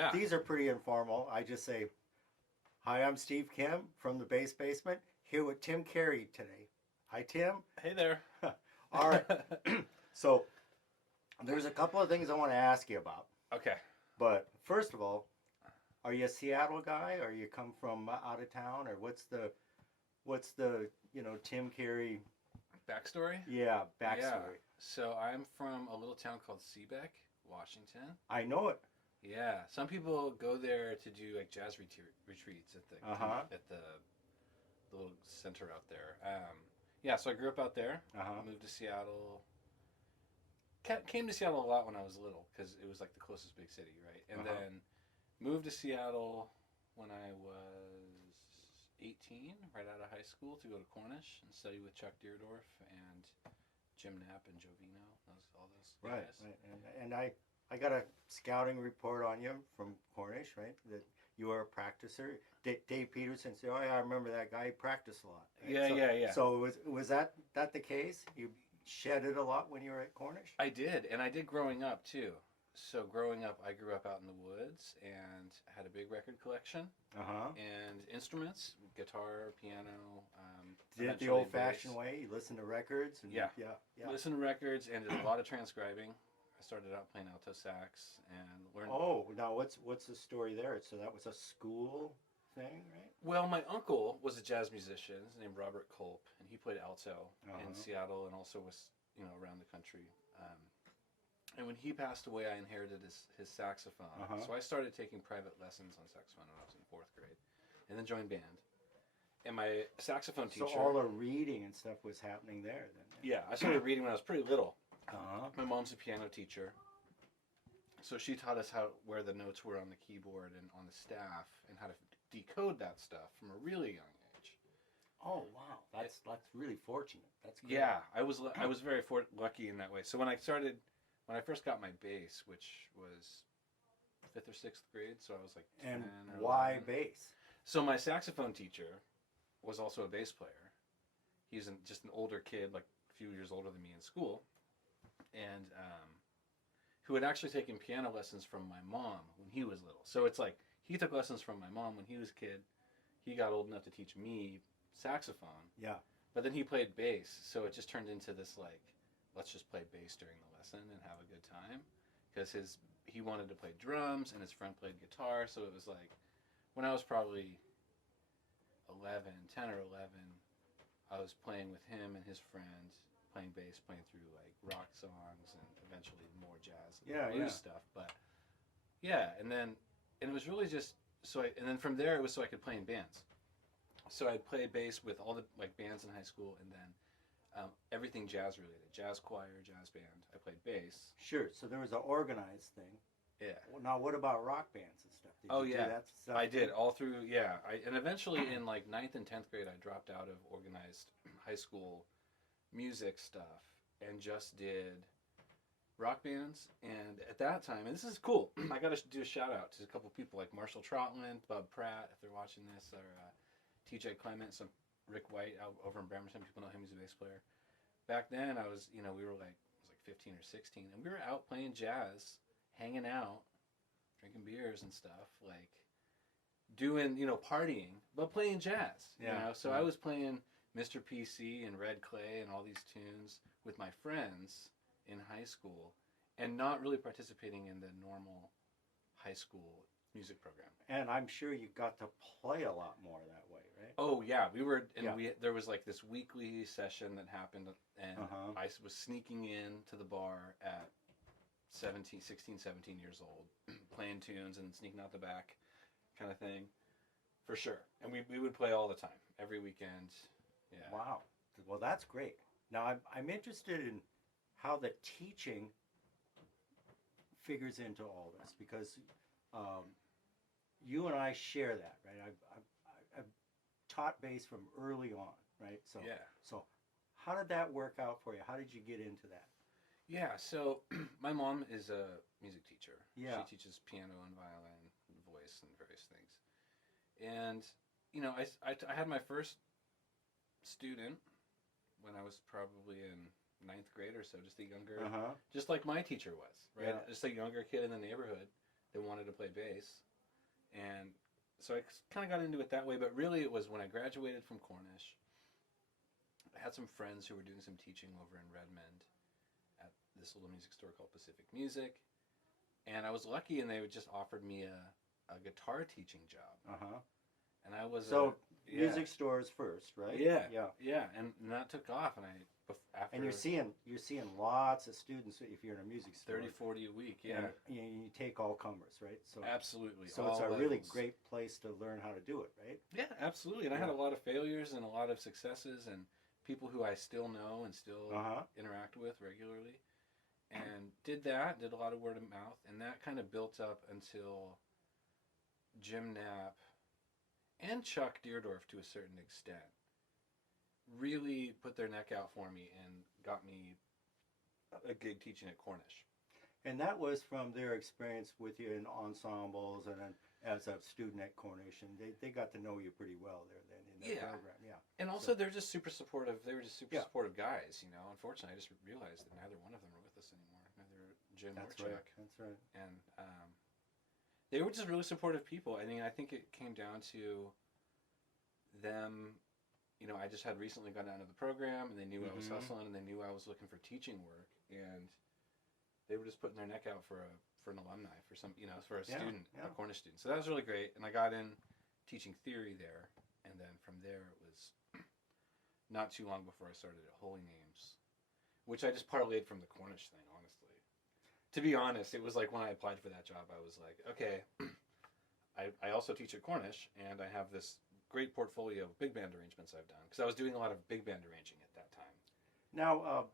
Yeah. These are pretty informal. I just say, "Hi, I'm Steve Kim from the Bass Basement, here with Tim Carey today." Hi, Tim. Hey there. All right. So there's a couple of things I want to ask you about. Okay. But first of all, are you a Seattle guy, or you come from out of town, or what's the Tim Carey? Backstory? Yeah, Yeah. backstory. So I'm from a little town called Seabeck, Washington. I know it. Yeah. Some people go there to do like jazz retreats at the Uh-huh. at the little center out there. Yeah. So I grew up out there. Uh-huh. Moved to Seattle. Came to Seattle a lot when I was little because it was like the closest big city, right? And Uh-huh. then moved to Seattle when I was 18, right out of high school, to go to Cornish and study with Chuck Deerdorf and Jim Knapp and Joe Vino, all those Right, guys. right. And I got a scouting report on you from Cornish, right? That you are a practicer. Dave Peterson said, "Oh yeah, I remember that guy. He practiced a lot." Right? Yeah, so, yeah. So was that the case? You shedded a lot when you were at Cornish? I did, and I did growing up too. So growing up, I grew up out in the woods and had a big record collection Uh-huh. and instruments, guitar, piano. Did it the eventually old-fashioned bass. way? You listen to records? And Yeah. Yeah. Listen to records and did a lot of transcribing. I started out playing alto sax and learned. Oh, now what's the story there? So that was a school thing, right? Well, my uncle was a jazz musician. His name Robert Culp, and he played alto Uh-huh. in Seattle and also was around the country. And when he passed away, I inherited his saxophone. Uh-huh. So I started taking private lessons on saxophone when I was in 4th grade, and then joined band. And my saxophone teacher. So all the reading and stuff was happening there then. Yeah, I started reading when I was pretty little. Uh-huh. My mom's a piano teacher, so she taught us where the notes were on the keyboard and on the staff, and how to decode that stuff from a really young age. Oh wow, that's really fortunate. That's great. Yeah, I was very lucky in that way. So when I first got my bass, which was 5th or 6th grade, so I was like 10 And or why 11. bass? So my saxophone teacher was also a bass player. He's just an older kid, like a few years older than me in school, and who had actually taken piano lessons from my mom when he was little. So it's like he took lessons from my mom when he was a kid. He got old enough to teach me saxophone. Yeah. But then he played bass, so it just turned into this like, let's just play bass during the lesson and have a good time, because he wanted to play drums and his friend played guitar. So it was like, when I was probably 10 or 11, I was playing with him and his friend, playing bass, playing through like rock songs and eventually more jazz and blues stuff. But yeah, and it was really just and then from there it was so I could play in bands. So I'd play bass with all the like bands in high school, and then everything jazz related, jazz choir, jazz band. I played bass. Sure. So there was an organized thing. Yeah. Well, now what about rock bands and stuff? Did Oh you yeah, do that stuff I too? did all through. Yeah, and eventually in like 9th and 10th grade, I dropped out of organized high school music stuff and just did rock bands. And at that time, and this is cool, I got to do a shout out to a couple people like Marshall Trotland, Bub Pratt, if they're watching this, or TJ Clement, some Rick White out over in Bremerton. People know him; he's a bass player. Back then, I was we were like, I was like 15 or 16, and we were out playing jazz, hanging out, drinking beers and stuff, like doing, partying, but playing jazz, So I was playing Mr. PC and Red Clay and all these tunes with my friends in high school, and not really participating in the normal high school music program. And I'm sure you got to play a lot more that way, right? Oh yeah, there was like this weekly session that happened, and I was sneaking in to the bar at 16, 17 years old, playing tunes and sneaking out the back kind of thing, for sure. And we would play all the time, every weekend. Yeah. Wow. Well, that's great. Now, I'm interested in how the teaching figures into all this, because you and I share that, right? I've taught bass from early on, right? So, yeah. So how did that work out for you? How did you get into that? Yeah, so my mom is a music teacher. Yeah. She teaches piano and violin and voice and various things. And, I had my first student when I was probably in 9th grade or so, just a younger, just like my teacher was, right? Yeah. Just a younger kid in the neighborhood that wanted to play bass, and so I kind of got into it that way. But really, it was when I graduated from Cornish. I had some friends who were doing some teaching over in Redmond at this little music store called Pacific Music, and I was lucky, and they just offered me a guitar teaching job. And I was music stores first, right? Yeah, and that took off, and after and you're seeing lots of students if you're in a music store. 30, 40 a week, yeah. And you take all comers, right? So absolutely. So it's a really great place to learn how to do it, right? Yeah, absolutely. And I had a lot of failures and a lot of successes, and people who I still know and still interact with regularly, and did a lot of word of mouth, and that kind of built up until Jim Knapp and Chuck Deerdorf, to a certain extent, really put their neck out for me and got me a gig teaching at Cornish. And that was from their experience with you in ensembles and then as a student at Cornish, and they got to know you pretty well there then in their program. Yeah. And also they're just super supportive. They were just super supportive guys, you know. Unfortunately, I just realized that neither one of them are with us anymore. Neither Jim or Chuck. That's right. And they were just really supportive people. I mean, I think it came down to them, you know, I just had recently gone down to the program, and they knew I was hustling, and they knew I was looking for teaching work, and they were just putting their neck out for an alumni, for some, you know, for a student, a Cornish student. So that was really great, and I got in teaching theory there, and then from there it was not too long before I started at Holy Names, which I just parlayed from the Cornish thing, honestly. To be honest, it was like when I applied for that job, I was like, okay, I also teach at Cornish, and I have this great portfolio of big band arrangements I've done, because I was doing a lot of big band arranging at that time. Now,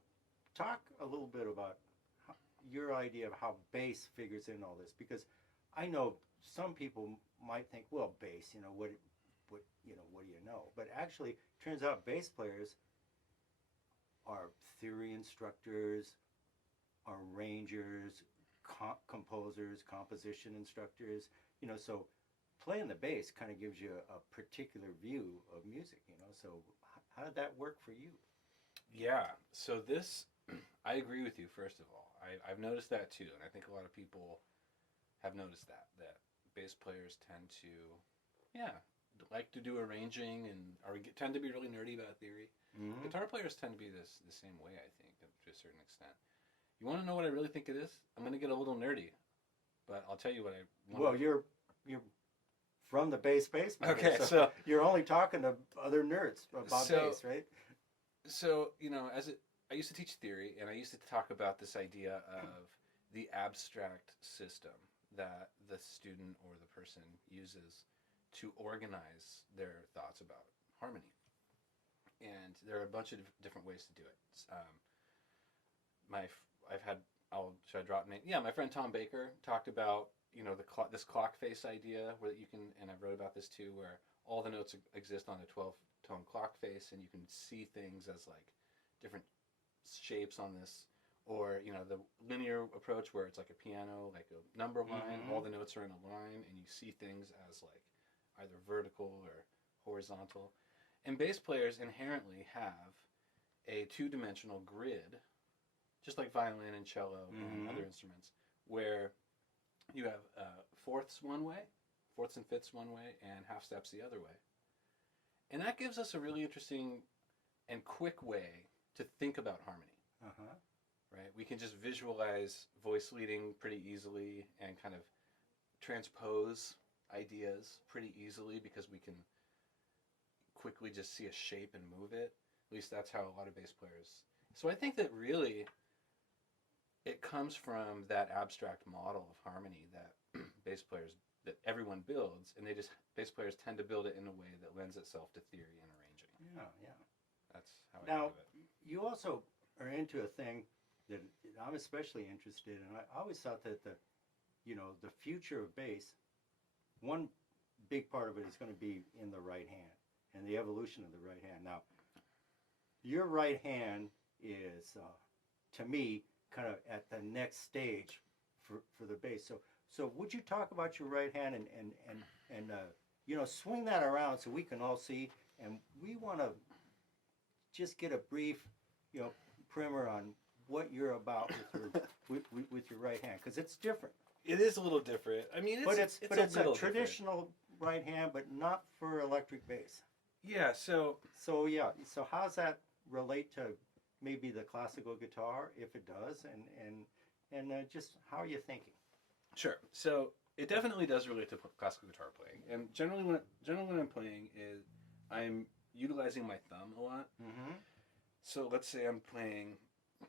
talk a little bit about your idea of how bass figures in all this, because I know some people might think, well, bass, you know, what do you know? But actually, turns out bass players are theory instructors, arrangers, composers, composition instructors, you know, so playing the bass kind of gives you a particular view of music, you know, so how did that work for you? Yeah, so this, I agree with you, first of all. I've noticed that too, and I think a lot of people have noticed that bass players tend to, like to do arranging and tend to be really nerdy about theory. Guitar players tend to be the same way, I think, to a certain extent. You want to know what I really think it is? I'm going to get a little nerdy, but I'll tell you what I want. Well, you're from the bass maker, okay, so you're only talking to other nerds about bass, right? So, you know, I used to teach theory, and I used to talk about this idea of the abstract system that the student or the person uses to organize their thoughts about harmony. And there are a bunch of different ways to do it. Should I drop name? Yeah, my friend Tom Baker talked about, you know, this clock face idea, where you can, and I've wrote about this too, where all the notes exist on a 12-tone clock face, and you can see things as like different shapes on this, or, you know, the linear approach where it's like a piano, like a number line, all the notes are in a line, and you see things as like either vertical or horizontal. And bass players inherently have a two-dimensional grid, just like violin and cello and other instruments, where you have fourths one way, fourths and fifths one way, and half steps the other way. And that gives us a really interesting and quick way to think about harmony. Right? We can just visualize voice leading pretty easily and kind of transpose ideas pretty easily, because we can quickly just see a shape and move it. At least that's how a lot of bass players. So I think that really it comes from that abstract model of harmony that bass players, that everyone builds, and bass players tend to build it in a way that lends itself to theory and arranging. Yeah. That's how I now, think of it. You also are into a thing that I'm especially interested in. I always thought that the future of bass, one big part of it is going to be in the right hand and the evolution of the right hand. Now, your right hand is, to me, kind of at the next stage for the bass. So would you talk about your right hand and swing that around so we can all see, and we want to just get a brief, primer on what you're about with your right hand, because it's different. It is a little different. I mean, it's But it's a little traditional right hand, but not for electric bass. different. Yeah. So So yeah, so how's that relate to maybe the classical guitar, if it does, and just how are you thinking? sure. So it definitely does relate to classical guitar playing. And generally when I'm playing is I'm utilizing my thumb a lot. Mm-hmm. So let's say I'm playing.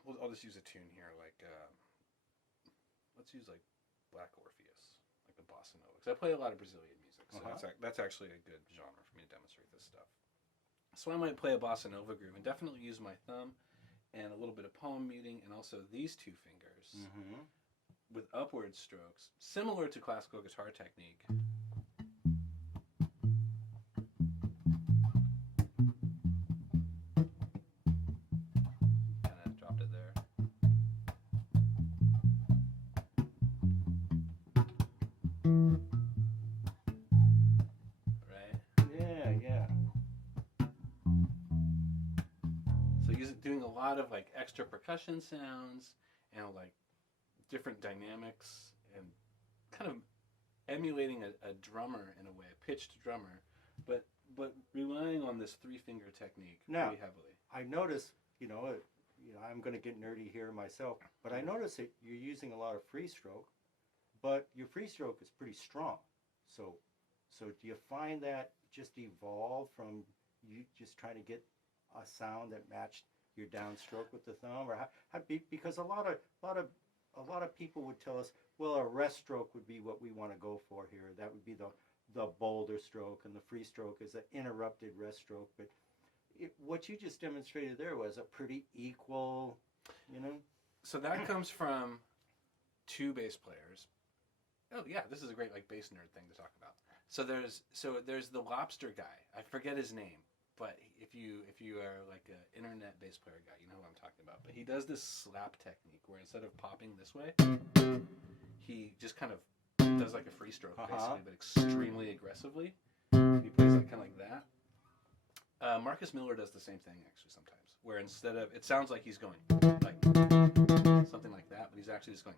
Well, I'll just use a tune here, like let's use like Black Orpheus, like the bossa nova, because I play a lot of Brazilian music, so that's actually a good genre for me to demonstrate this stuff. So I might play a bossa nova groove and definitely use my thumb and a little bit of palm muting, and also these two fingers Mm-hmm. with upward strokes, similar to classical guitar technique. Kind of dropped it there. Right? Yeah, yeah. So doing a lot of like extra percussion sounds and like different dynamics and kind of emulating a drummer in a way, a pitched drummer, but relying on this 3-finger technique Now, pretty heavily. I notice, I'm going to get nerdy here myself, but I notice that you're using a lot of free stroke, but your free stroke is pretty strong. So do you find that just evolved from you just trying to get a sound that matched your downstroke with the thumb, or because a lot of people would tell us, well, a rest stroke would be what we want to go for here. That would be the bolder stroke, and the free stroke is an interrupted rest stroke. But what you just demonstrated there was a pretty equal, So that comes from 2 bass players. Oh yeah, this is a great like bass nerd thing to talk about. So there's the lobster guy. I forget his name, but if you are like an internet bass player guy, you know what I'm talking about. But he does this slap technique where instead of popping this way, he just kind of does like a free stroke basically, but extremely aggressively. He plays like kind of like that. Marcus Miller does the same thing actually sometimes, where instead of it sounds like he's going like something like that, but he's actually just going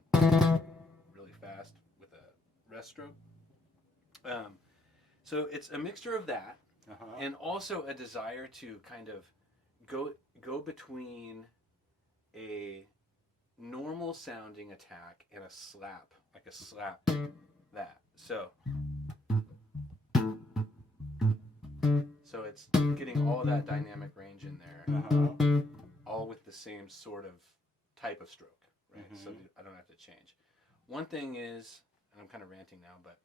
really fast with a rest stroke. So it's a mixture of that, and also a desire to kind of go between a normal sounding attack and a slap, like a slap that. So it's getting all that dynamic range in there, all with the same sort of type of stroke, right? So I don't have to change. One thing is, and I'm kind of ranting now, but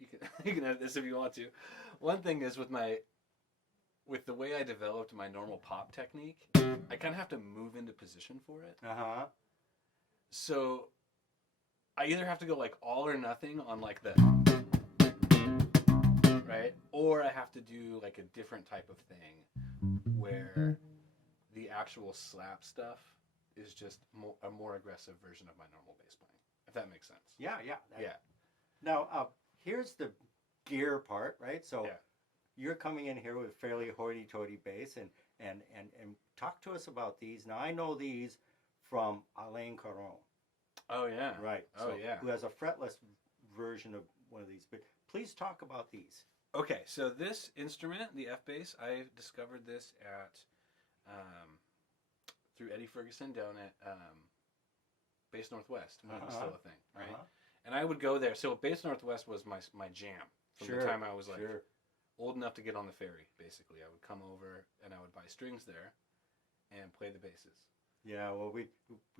you can edit this if you want to. One thing is with the way I developed my normal pop technique, I kind of have to move into position for it. So I either have to go like all or nothing on like the right, or I have to do like a different type of thing where the actual slap stuff is just a more aggressive version of my normal bass playing. If that makes sense. Yeah. Yeah. Now, here's the gear part, right? So you're coming in here with a fairly hoity-toity bass, and talk to us about these. Now, I know these from Alain Caron. Oh, yeah. Right. Oh, So, yeah. who has a fretless version of one of these. But please talk about these. Okay, so this instrument, the F bass, I discovered this at through Eddie Ferguson down at Bass Northwest when it was still a thing, right? And I would go there. So Bass Northwest was my jam from the time I was like old enough to get on the ferry. Basically, I would come over and I would buy strings there and play the basses. Yeah, well, we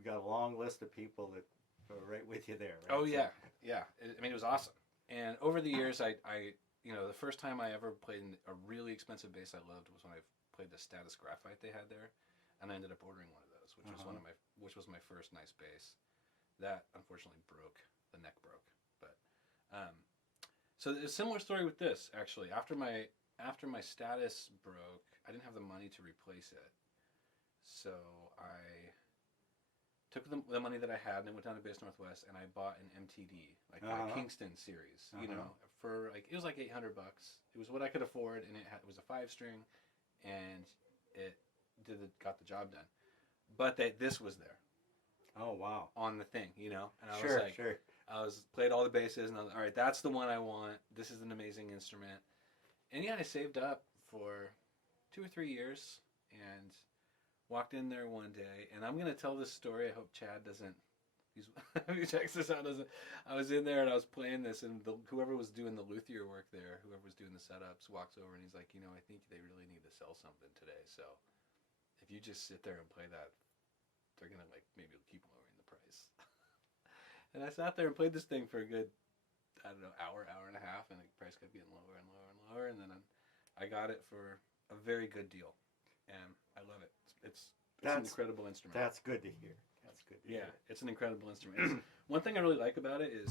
got a long list of people that are right with you there. Right? Oh yeah, yeah. I mean, it was awesome. And over the years, I the first time I ever played a really expensive bass I loved was when I played the Status Graphite they had there, and I ended up ordering one of those, which was my first nice bass. That unfortunately broke. The neck broke, but so there's a similar story with this actually. After my Status broke, I didn't have the money to replace it, so I took the money that I had and I went down to Bass Northwest and I bought an MTD, like a Kingston series, for like it was like $800. It was what I could afford, and it was a 5-string, and it got the job done. But this was there. Oh wow! On the thing, and I was like, sure. played all the basses, and I was all right. That's the one I want. This is an amazing instrument. And yeah, I saved up for 2 or 3 years and walked in there one day. And I'm gonna tell this story. I hope Chad doesn't. If he checks this out, doesn't. I was in there and I was playing this, and whoever was doing the luthierie work there, whoever was doing the setups, walks over and he's like, I think they really need to sell something today. So if you just sit there and play that, they're gonna maybe keep lowering the price. And I sat there and played this thing for a good, I don't know, hour and a half, and the price kept getting lower and lower and lower, and then I got it for a very good deal, and I love it. It's an incredible instrument. That's good to hear. Yeah, it's an incredible instrument. One thing I really like about it is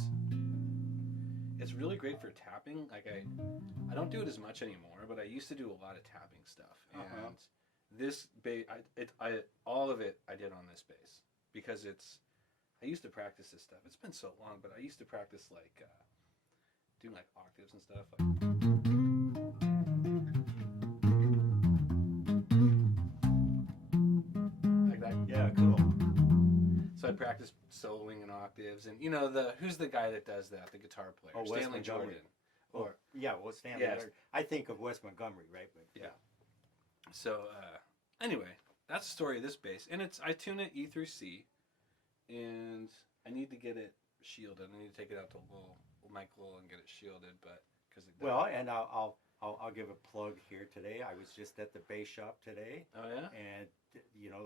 it's really great for tapping. Like I don't do it as much anymore, but I used to do a lot of tapping stuff. And this bass, all of it I did on this bass because I used to practice this stuff. It's been so long, but I used to practice doing octaves and stuff. Like that. Yeah, cool. So I practiced soloing in octaves, and who's the guy that does that? The guitar player, Stanley Jordan. Stanley. Yeah. I think of Wes Montgomery, right? But yeah. So anyway, that's the story of this bass, and I tune it E through C, and I need to get it shielded. I need to take it out to Michael and get it shielded, but and I'll give a plug here today. I was just at the bass shop today. Oh yeah. And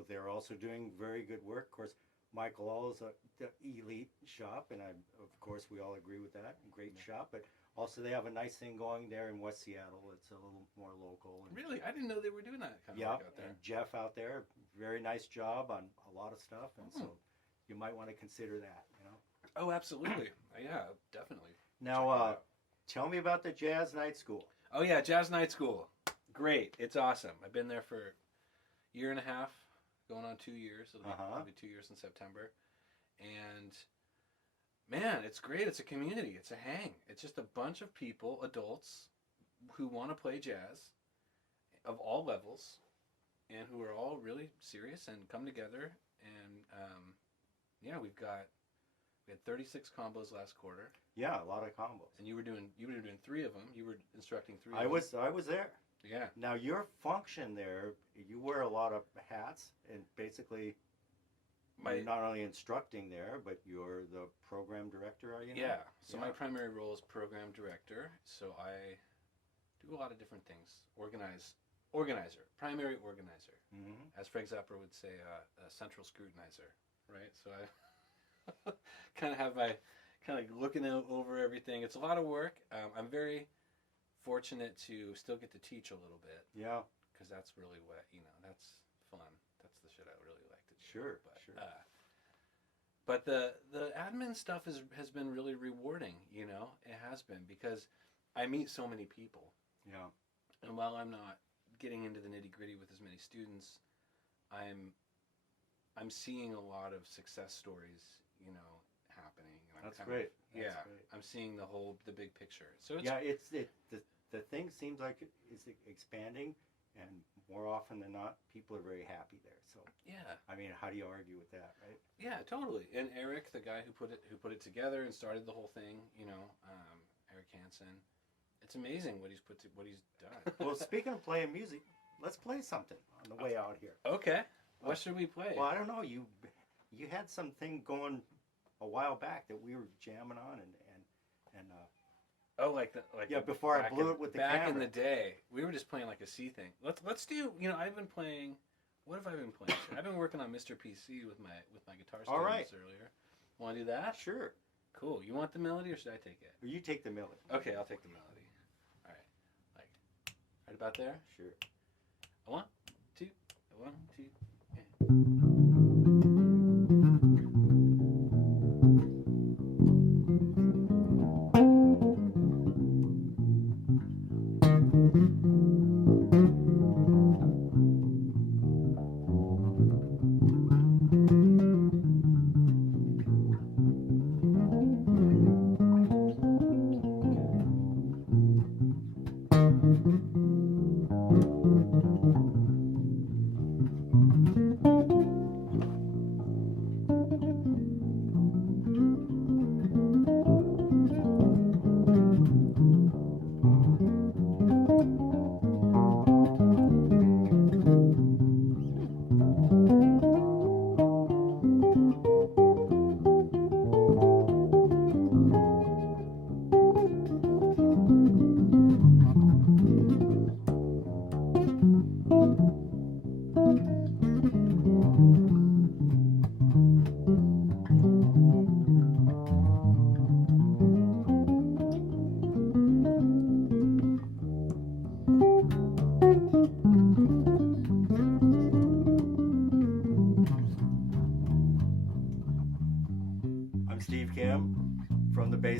they're also doing very good work. Of course, Michael All is the elite shop, and of course we all agree with that. Great shop, but also they have a nice thing going there in West Seattle. It's a little more local. And really, I didn't know they were doing that kind of work out there. And Jeff out there, very nice job on a lot of stuff, and so you might want to consider that. Oh, absolutely. Yeah, definitely. Now, tell me about the Jazz Night School. Oh yeah, Jazz Night School. Great. It's awesome. I've been there for a year and a half, going on 2 years. It'll be 2 years in September. And man, it's great. It's a community. It's a hang. It's just a bunch of people, adults, who want to play jazz of all levels and who are all really serious and come together. And we had 36 combos last quarter. Yeah, a lot of combos. And you were doing 3 of them. You were instructing 3 of them. I was there. Yeah. Now your function there, you wear a lot of hats, and basically you're not only instructing there, but you're the program director, are you? Yeah. So my primary role is program director. So I do a lot of different things. Organizer, primary organizer. Mm-hmm. As Frank Zappa would say, a central scrutinizer, right? So I kind of looking over everything. It's a lot of work. I'm very fortunate to still get to teach a little bit. Yeah. Because that's really what, that's fun. That's the shit I really like to do. Sure. But the admin stuff has been really rewarding, It has been, because I meet so many people. Yeah. And while I'm not getting into the nitty-gritty with as many students, I'm seeing a lot of success stories, happening. And That's great. That's great. I'm seeing the big picture. So the thing seems like it's expanding, and more often than not, people are very happy there. So yeah, I mean, how do you argue with that, right? Yeah, totally. And Eric, the guy who put it together and started the whole thing, Eric Hansen, it's amazing what he's done. Well, speaking of playing music, let's play something on the way out here. Okay. What should we play? Well, I don't know. You had something going a while back that we were jamming on, and before I blew it with the camera. Back in the day, we were just playing like a C thing. Let's do. I've been playing. What have I been playing? I've been working on Mr. PC with my guitar students earlier. Want to do that? Sure. Cool. You want the melody, or should I take it? You take the melody. Okay, I'll take the melody. All right. Right about there. Sure. 1, 2, 1, 2.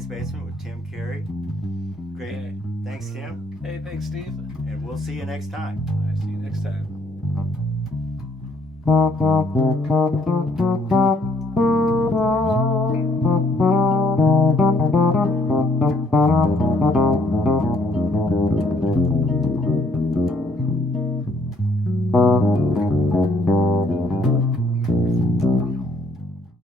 Basement with Tim Carey. Great. Hey. Thanks, Tim. Hey, thanks, Steve. And we'll see you next time. I see you next time.